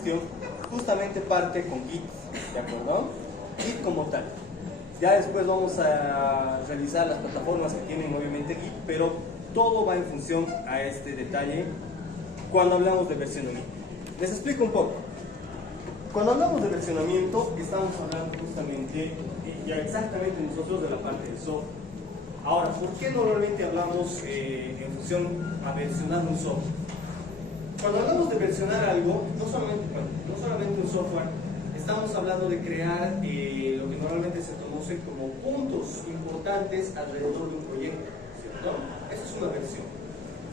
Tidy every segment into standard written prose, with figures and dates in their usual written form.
gestión justamente parte con Git, ¿de acuerdo? Git como tal. Ya después vamos a revisar las plataformas que tienen obviamente Git, pero todo va en función a este detalle cuando hablamos de versionamiento. Les explico un poco. Cuando hablamos de versionamiento, estamos hablando justamente, ya exactamente nosotros, de la parte del software. Ahora, ¿por qué normalmente hablamos en función a versionar un software? Cuando hablamos de versionar algo, no solamente un software, estamos hablando de crear lo que normalmente se conoce como puntos importantes alrededor de un proyecto, ¿cierto? Eso es una versión.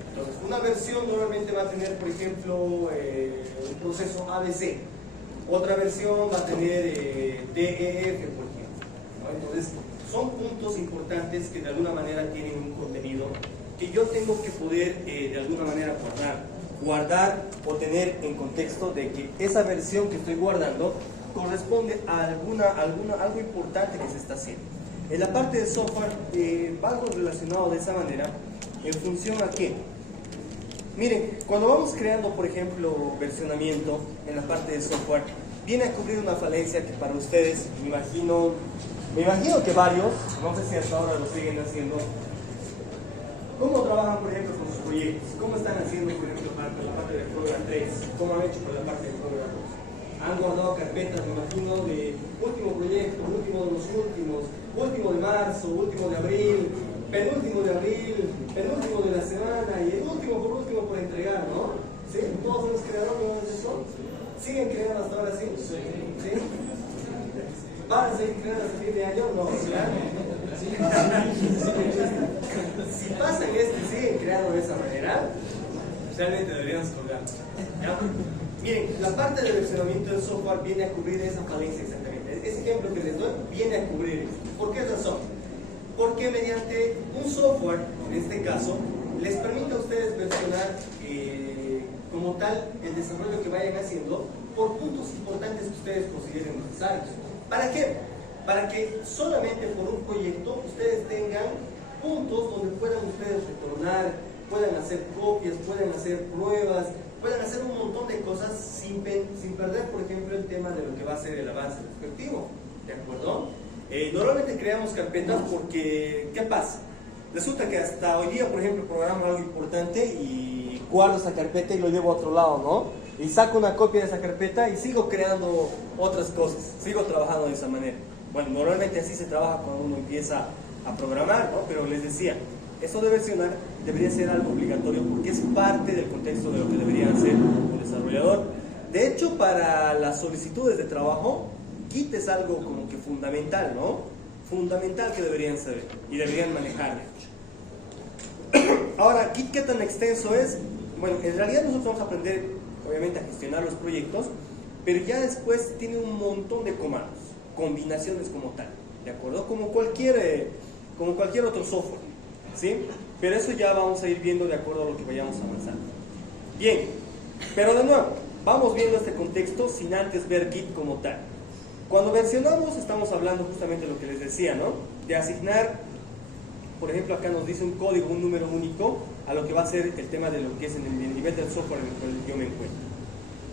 Entonces, una versión normalmente va a tener, por ejemplo, un proceso ABC. Otra versión va a tener DEF, por ejemplo, ¿no? Entonces, son puntos importantes que de alguna manera tienen un contenido que yo tengo que poder de alguna manera guardar o tener en contexto de que esa versión que estoy guardando corresponde a algo importante que se está haciendo. En la parte de software va algo relacionado de esa manera en función a qué. Miren, cuando vamos creando, por ejemplo, versionamiento en la parte de software, viene a cubrir una falencia que para ustedes, me imagino que varios, no sé si hasta ahora lo siguen haciendo. ¿Cómo trabajan, por ejemplo, con sus proyectos? ¿Cómo están haciendo, por ejemplo, la parte de Programa 3? ¿Cómo han hecho con la parte de Programa 2? Han guardado carpetas, me imagino, de último proyecto, último de los últimos, último de marzo, último de abril, penúltimo de abril, penúltimo de la semana y el último por entregar, ¿no? ¿Sí? ¿Todos hemos creado de eso? ¿Siguen creando hasta ahora sí? ¿Sí? ¿Van a seguir creando hasta el fin de año? No, ¿verdad? Si pasan y siguen creando de esa manera, realmente deberíamos colgar. ¿Ya? Miren, la parte de versionamiento del software viene a cubrir esa falencia exactamente. Ese ejemplo que les doy viene a cubrir eso. ¿Por qué razón? Porque mediante un software, en este caso, les permite a ustedes versionar como tal el desarrollo que vayan haciendo por puntos importantes que ustedes consideren necesarios. ¿Para qué? Para que solamente por un proyecto ustedes tengan puntos donde puedan ustedes retornar, puedan hacer copias, puedan hacer pruebas, puedan hacer un montón de cosas sin perder, por ejemplo, el tema de lo que va a ser el avance respectivo. ¿De acuerdo? Normalmente creamos carpetas porque, ¿qué pasa? Resulta que hasta hoy día, por ejemplo, programo algo importante y guardo esa carpeta y lo llevo a otro lado, ¿no? Y saco una copia de esa carpeta y sigo creando otras cosas, sigo trabajando de esa manera. Bueno, normalmente así se trabaja cuando uno empieza a programar, ¿no? Pero les decía, eso de versionar debería ser algo obligatorio porque es parte del contexto de lo que debería hacer un desarrollador. De hecho, para las solicitudes de trabajo, Git es algo como que fundamental, ¿no? Fundamental que deberían saber y deberían manejar, de hecho. Ahora, Git, ¿qué tan extenso es? Bueno, en realidad nosotros vamos a aprender, obviamente, a gestionar los proyectos, pero ya después tiene un montón de comandos, combinaciones como tal, ¿de acuerdo? Como cualquier otro software, ¿sí? Pero eso ya vamos a ir viendo de acuerdo a lo que vayamos avanzando. Bien, pero de nuevo, vamos viendo este contexto sin antes ver Git como tal. Cuando versionamos estamos hablando justamente de lo que les decía, ¿no? De asignar, por ejemplo, acá nos dice un código, un número único, a lo que va a ser el tema de lo que es el nivel del software en el que yo me encuentro.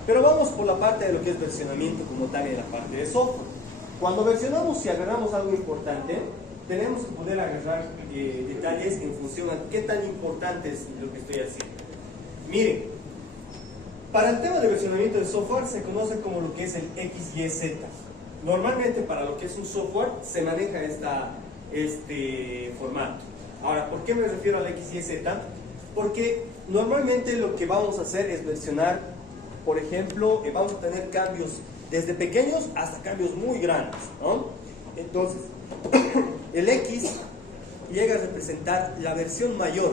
Pero vamos por la parte de lo que es versionamiento como tal en la parte de software. Cuando versionamos y agarramos algo importante, tenemos que poder agarrar detalles en función a qué tan importante es lo que estoy haciendo. Miren, para el tema de versionamiento de software se conoce como lo que es el XYZ. Normalmente para lo que es un software se maneja este formato. Ahora, ¿por qué me refiero al XYZ? Porque normalmente lo que vamos a hacer es versionar, por ejemplo, vamos a tener cambios desde pequeños hasta cambios muy grandes, ¿no? Entonces, el X llega a representar la versión mayor.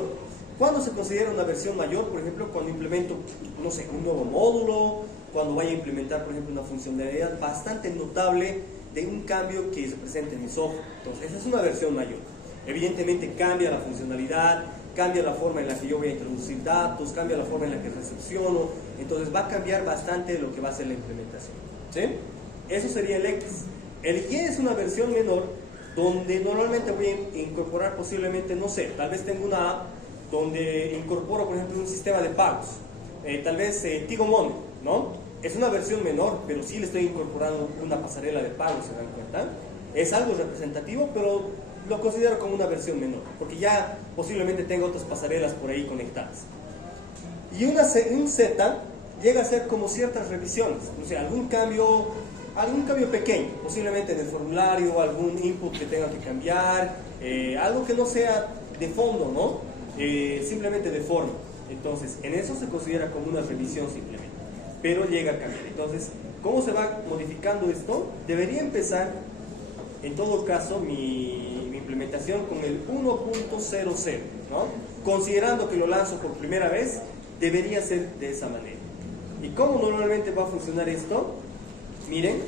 ¿Cuándo se considera una versión mayor? Por ejemplo, cuando implemento, no sé, un nuevo módulo, cuando vaya a implementar, por ejemplo, una funcionalidad bastante notable de un cambio que se presenta en mi software. Entonces, esa es una versión mayor. Evidentemente cambia la funcionalidad, cambia la forma en la que yo voy a introducir datos, cambia la forma en la que recepciono, entonces va a cambiar bastante lo que va a ser la implementación, ¿sí? Eso sería el X. El Y es una versión menor donde normalmente voy a incorporar posiblemente, no sé, tal vez tengo una app donde incorporo, por ejemplo, un sistema de pagos, tal vez Tigo Money, ¿no? es una versión menor, pero sí le estoy incorporando una pasarela de pago, ¿se dan cuenta? Es algo representativo, pero lo considero como una versión menor, porque ya posiblemente tengo otras pasarelas por ahí conectadas. Y un Z llega a ser como ciertas revisiones, o sea, algún cambio pequeño, posiblemente en el formulario, algún input que tenga que cambiar, algo que no sea de fondo, ¿no? Simplemente de forma. Entonces, en eso se considera como una revisión simplemente, pero llega a cambiar. Entonces, ¿cómo se va modificando esto? Debería empezar, en todo caso, mi implementación con el 1.00, ¿no? Considerando que lo lanzo por primera vez, debería ser de esa manera. ¿Y cómo normalmente va a funcionar esto? Miren,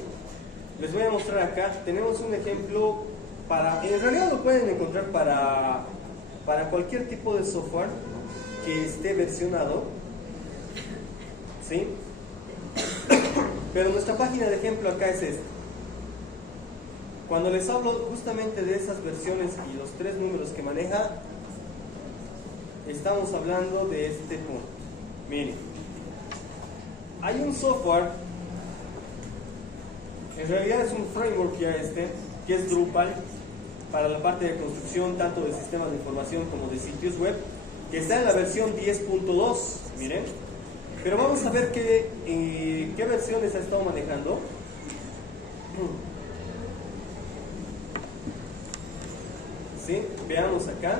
les voy a mostrar acá. Tenemos un ejemplo en realidad lo pueden encontrar para cualquier tipo de software que esté versionado, ¿sí? Pero nuestra página de ejemplo acá es esta. Cuando les hablo justamente de esas versiones y los 3 números que maneja, estamos hablando de este punto. Miren, hay un software, en realidad es un framework ya que es Drupal, para la parte de construcción tanto de sistemas de información como de sitios web, que está en la versión 10.2, miren. Pero vamos a ver qué versiones ha estado manejando. ¿Sí? Veamos acá.